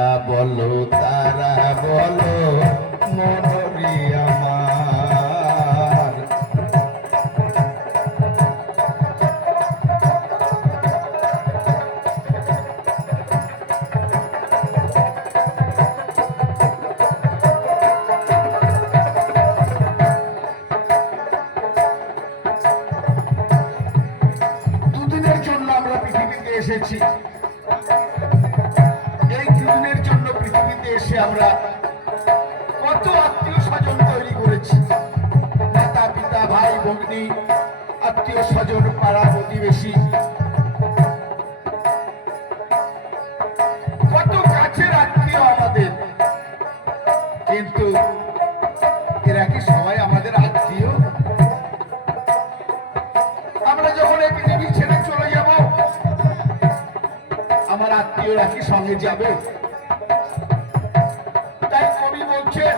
তারা বলো মনরি আমার। দুদিনের জন্য আমরা পৃথিবীতে এসেছি, এই দুদিনের জন্য পৃথিবীতে এসে আমরা কত আত্মীয় স্বজন তৈরি করেছি, মাতা পিতা ভাই ভগ্নী আত্মীয় স্বজন পাড়া প্রতিবেশী, কত কাছের আত্মীয় আমাদের, কিন্তু এরা কি সবাই আমাদের আত্মীয়? আমরা যখন এই পৃথিবী ছেড়ে চলে যাব, আমার আত্মীয়রা কি সঙ্গে যাবে? তাই কবি বলছেন